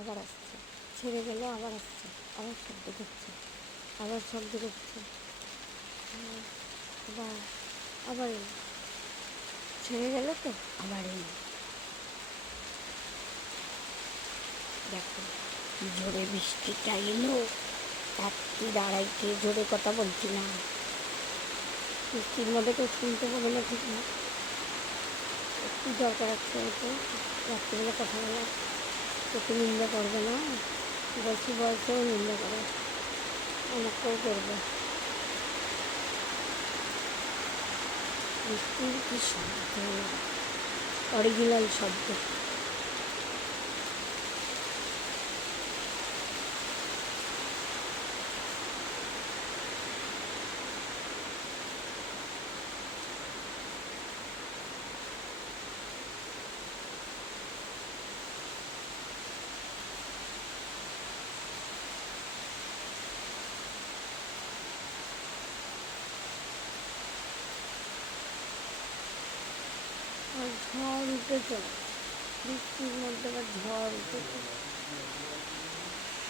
আবার আসছে। ছেড়ে গেল, আবার আসছে, আবার শব্দ করছে, আবার শব্দ করছে। আবার আবার ছেড়ে গেল তো, আবার এলো। দেখো জোরে বৃষ্টিটা এলো, রাত্রি দাঁড়াইতে জোরে কথা বলছি না বৃষ্টির মধ্যে কেউ শুনতে পাবে না ঠিক না। একটু দরকার আছে রাত্রিবেলা কথা বলা তোকে নিন্দা করবে না বয়সী বয়সেও নিন্দা করে। আমাকেও করবে। কি শব্দ? অরিজিনাল শব্দ। ঝড় উঠেছে। বৃষ্টির মধ্যে আবার ঝড় উঠেছে।